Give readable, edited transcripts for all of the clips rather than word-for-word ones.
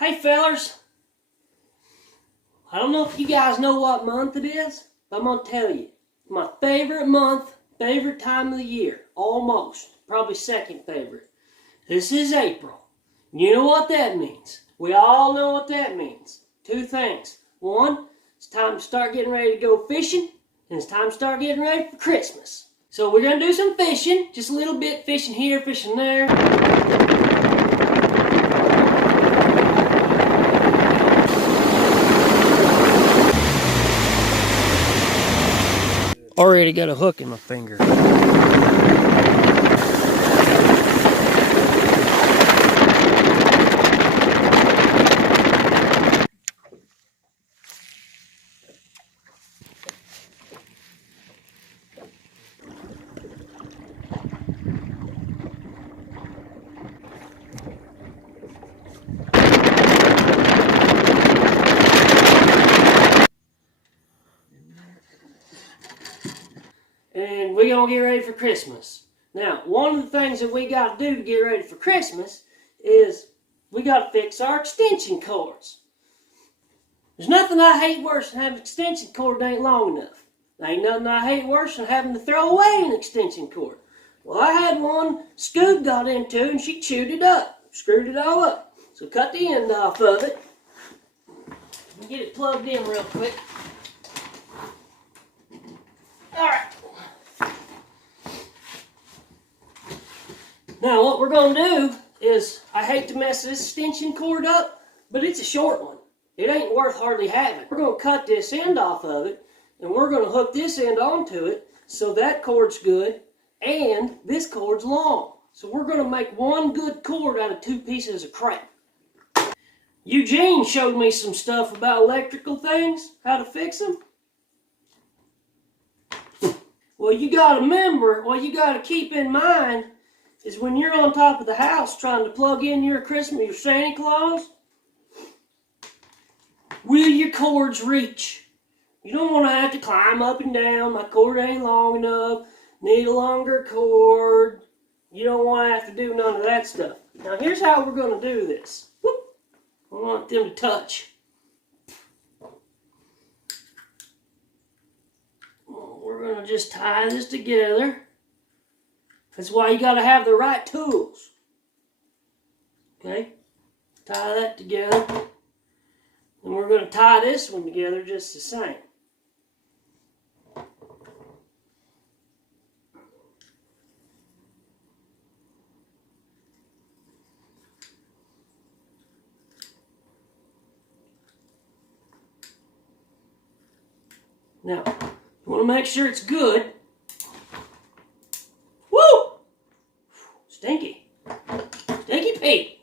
Hey fellers, I don't know if you guys know what month it is, but I'm going to tell you. My favorite month, favorite time of the year, almost, probably second favorite. This is April. You know what that means. We all know what that means. Two things. One, it's time to start getting ready to go fishing, and it's time to start getting ready for Christmas. So we're going to do some fishing, just a little bit, fishing here, fishing there. Already got a hook in my finger. And we're going to get ready for Christmas. Now, one of the things that we got to do to get ready for Christmas is we got to fix our extension cords. There's nothing I hate worse than having an extension cord that ain't long enough. There ain't nothing I hate worse than having to throw away an extension cord. Well, I had one Scoob got into and she chewed it up, screwed it all up. So cut the end off of it. Let me get it plugged in real quick. Alright. Now what we're going to do is, I hate to mess this extension cord up, but it's a short one. It ain't worth hardly having. We're going to cut this end off of it, and we're going to hook this end onto it, so that cord's good, and this cord's long. So we're going to make one good cord out of two pieces of crap. Eugene showed me some stuff about electrical things, how to fix them. Well, you got to remember, what you got to keep in mind is when you're on top of the house trying to plug in your Santa Claus, will your cords reach? You don't want to have to climb up and down. My cord ain't long enough. Need a longer cord. You don't want to have to do none of that stuff. Now here's how we're going to do this. Whoop. I want them to touch. We're going to just tie this together. That's why you got to have the right tools. Okay? Tie that together. And we're going to tie this one together just the same. Now, you want to make sure it's good. Woo! Stinky. Stinky Pete.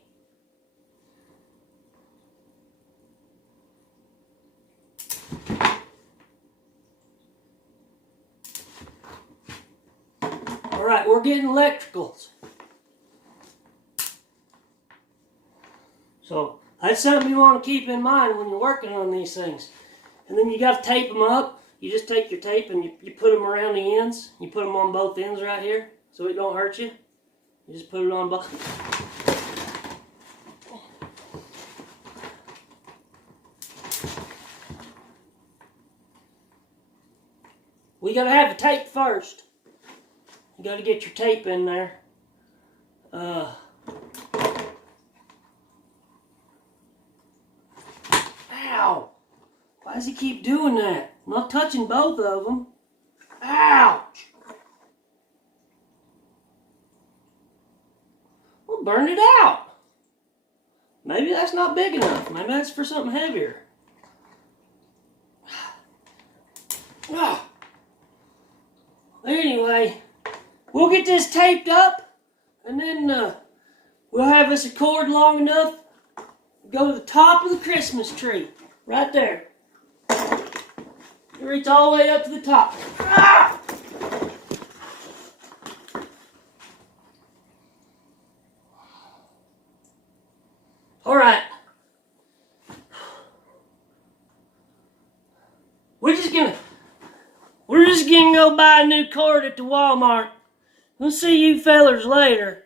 Alright, we're getting electricals. So, that's something you want to keep in mind when you're working on these things. And then you got to tape them up. You just take your tape and you put them around the ends. You put them on both ends right here so it don't hurt you. You just put it on both. We got to have the tape first. You got to get your tape in there. Ow! Why does he keep doing that? I'm not touching both of them. Ouch! Well, burn it out. Maybe that's not big enough. Maybe that's for something heavier. Anyway, we'll get this taped up, and then we'll have us a cord long enough to go to the top of the Christmas tree. Right there. Reach all the way up to the top. Ah! Alright. We're just gonna go buy a new cord at the Walmart. We'll see you fellers later.